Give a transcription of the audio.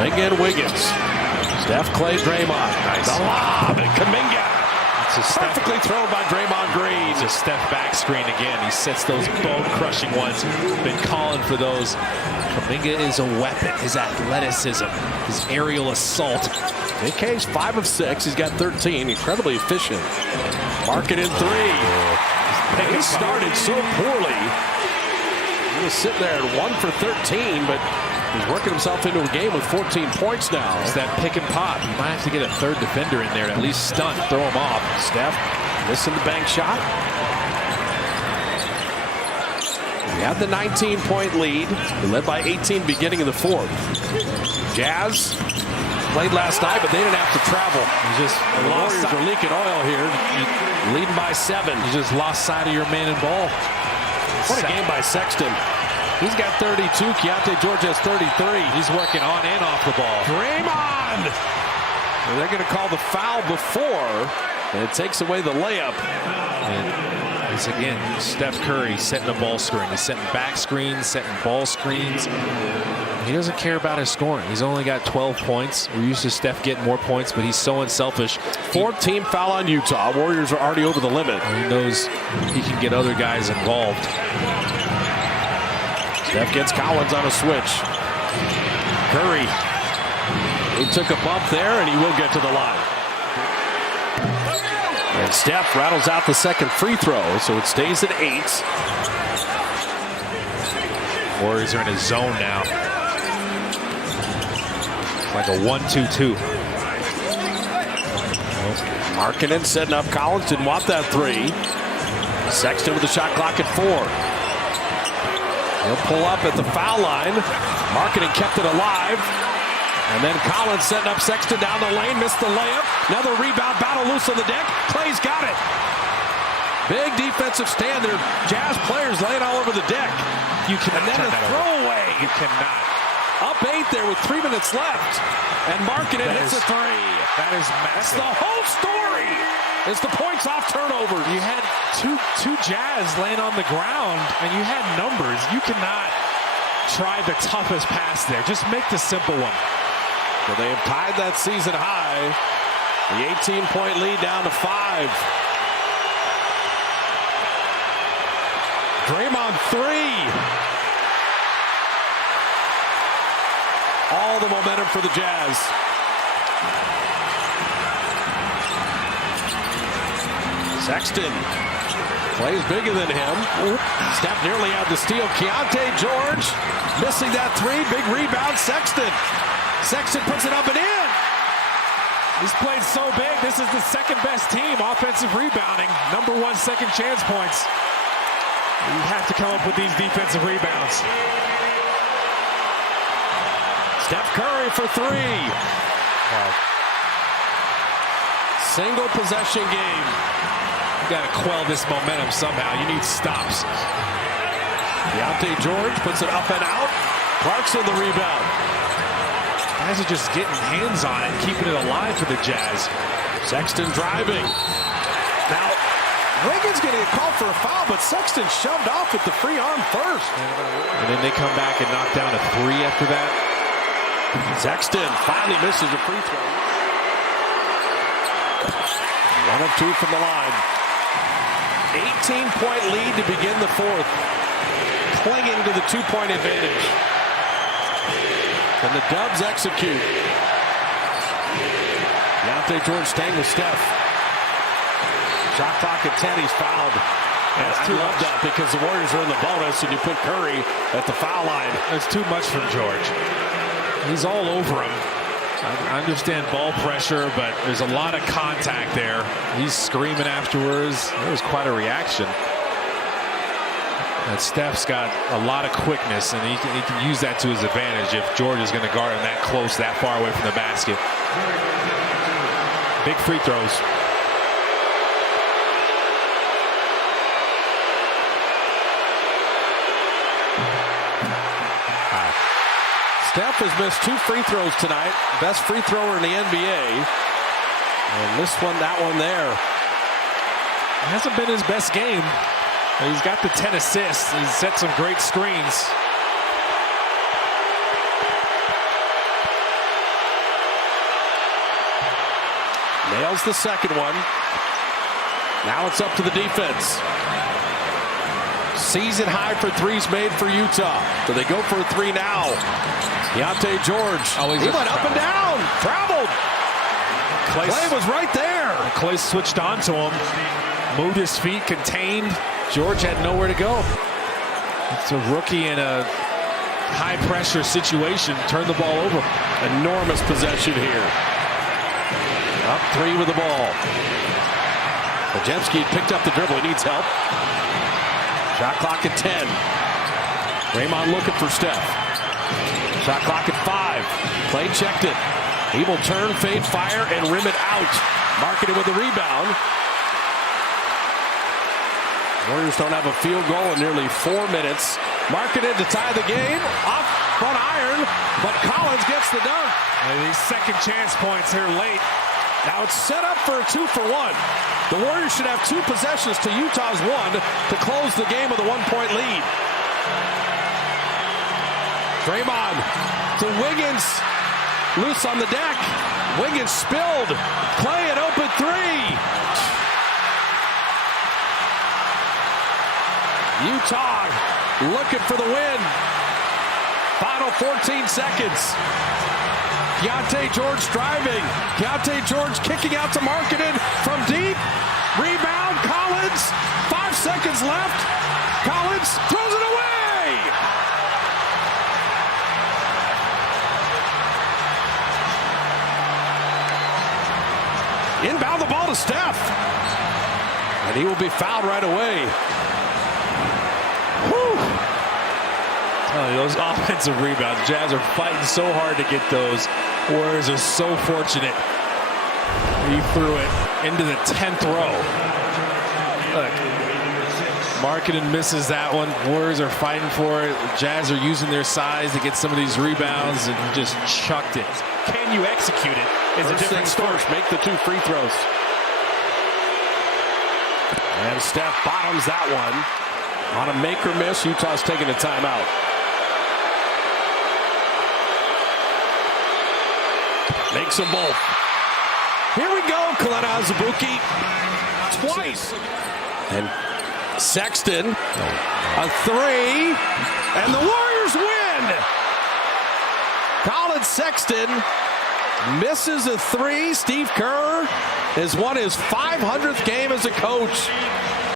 Kuminga and Wiggins. Steph, Clay, Draymond. Nice. The lob, and Kuminga. It's a Perfectly thrown by Draymond Green. It's a step back screen again. He sets those bone-crushing ones. Been calling for those. Kuminga is a weapon. His athleticism, his aerial assault. AK's 5 of 6. He's got 13. Incredibly efficient. Mark it in 3. He started so poorly. He was sitting there at 1 for 13, but he's working himself into a game with 14 points now. It's that pick and pop. You might have to get a third defender in there to at least stunt, throw him off. Steph missing the bank shot. We had the 19-point lead. We led by 18 beginning of the 4th. Jazz played last night, but they didn't have to travel. The Warriors are leaking oil here, leading by 7. You just lost sight of your man and ball. What a game by Sexton. He's got 32. Keontae George has 33. He's working on and off the ball. Draymond! And they're going to call the foul before, and it takes away the layup. And it's again Steph Curry setting a ball screen. He's setting back screens, setting ball screens. He doesn't care about his scoring. He's only got 12 points. We're used to Steph getting more points, but he's so unselfish. 4th-team foul on Utah. Warriors are already over the limit. He knows he can get other guys involved. Steph gets Collins on a switch. Curry. He took a bump there, and he will get to the line. And Steph rattles out the second free throw, so it stays at 8. Warriors are in a zone now. Like a 1-2-2. Markkanen setting up Collins. Didn't want that 3. Sexton with the shot clock at 4. He'll pull up at the foul line. Markkanen kept it alive. And then Collins setting up Sexton down the lane. Missed the layup. Another rebound. Battle loose on the deck. Clay's got it. Big defensive stand there. Jazz players laying all over the deck. And then a throwaway. You cannot. Up 8 there with 3 minutes left. And Markkanen hits a 3. That is That's massive. the whole story. It's the points off turnovers. You had two Jazz laying on the ground, and you had numbers. You cannot try the toughest pass there. Just make the simple one. So they have tied that season high. The 18-point lead down to 5. Draymond 3. All the momentum for the Jazz. Sexton plays bigger than him. Steph nearly had the steal. Keontae George missing that 3. Big rebound. Sexton puts it up and in. He's played so big. This is the second best team offensive rebounding. Number 1 second chance points. You have to come up with these defensive rebounds. Steph Curry for 3. Wow. Single possession game. You got to quell this momentum somehow. You need stops. Keontae George puts it up and out. Clarkson the rebound. Guys are just getting hands on it, keeping it alive for the Jazz. Sexton driving. Now, Wiggins getting a call for a foul, but Sexton shoved off with the free arm first. And then they come back and knock down a 3 after that. Sexton finally misses a free throw. 1 of 2 from the line. 18-point lead to begin the 4th. Clinging to the 2-point advantage. And the Dubs execute. Keontae George staying with Steph. Shot clock at 10. He's fouled. And I love that because the Warriors are in the bonus and you put Curry at the foul line. It's too much from George. He's all over him. I understand ball pressure, but there's a lot of contact there. He's screaming afterwards. There was quite a reaction. And Steph's got a lot of quickness, and he can use that to his advantage if George is going to guard him that close, that far away from the basket. Big free throws. Steph has missed 2 free throws tonight. Best free thrower in the NBA. And this one, that one there. It hasn't been his best game. He's got the 10 assists. He's set some great screens. Nails the second one. Now it's up to the defense. Season high for threes made for Utah. Do they go for a three now? Keontae George. He went up and down. Traveled. Clay was right there. Clay switched on to him. Moved his feet, contained. George had nowhere to go. It's a rookie in a high-pressure situation. Turn the ball over. Enormous possession here. Up three with the ball. Podziemski picked up the dribble. He needs help. Shot clock at 10. Draymond looking for Steph. Shot clock at 5. Clay checked it. He will turn, fade, fire, and rim it out. Marketed with the rebound. Warriors don't have a field goal in nearly 4 minutes. Marketed to tie the game. Off front iron, but Collins gets the dunk. And these second chance points here late. Now it's set up for a 2-for-1. The Warriors should have 2 possessions to Utah's 1 to close the game with a 1-point lead. Draymond to Wiggins. Loose on the deck. Wiggins spilled. Clay an open 3. Utah looking for the win. Final 14 seconds. Keontae George driving. Keontae George kicking out to Markkanen from deep. Rebound, Collins. 5 seconds left. Collins throws it away. Inbound the ball to Steph. And he will be fouled right away. Those offensive rebounds, Jazz are fighting so hard to get those. Warriors are so fortunate. He threw it into the 10th row. Look, Markkanen misses that one. Warriors are fighting for it. Jazz are using their size to get some of these rebounds and just chucked it. Can you execute it? It's a different story. Make the 2 free throws. And Steph bottoms that one. On a make or miss, Utah's taking a timeout. Makes them both. Here we go, Kalena Azubuike. Twice. And Sexton, a 3. And the Warriors win. Colin Sexton misses a 3. Steve Kerr has won his 500th game as a coach.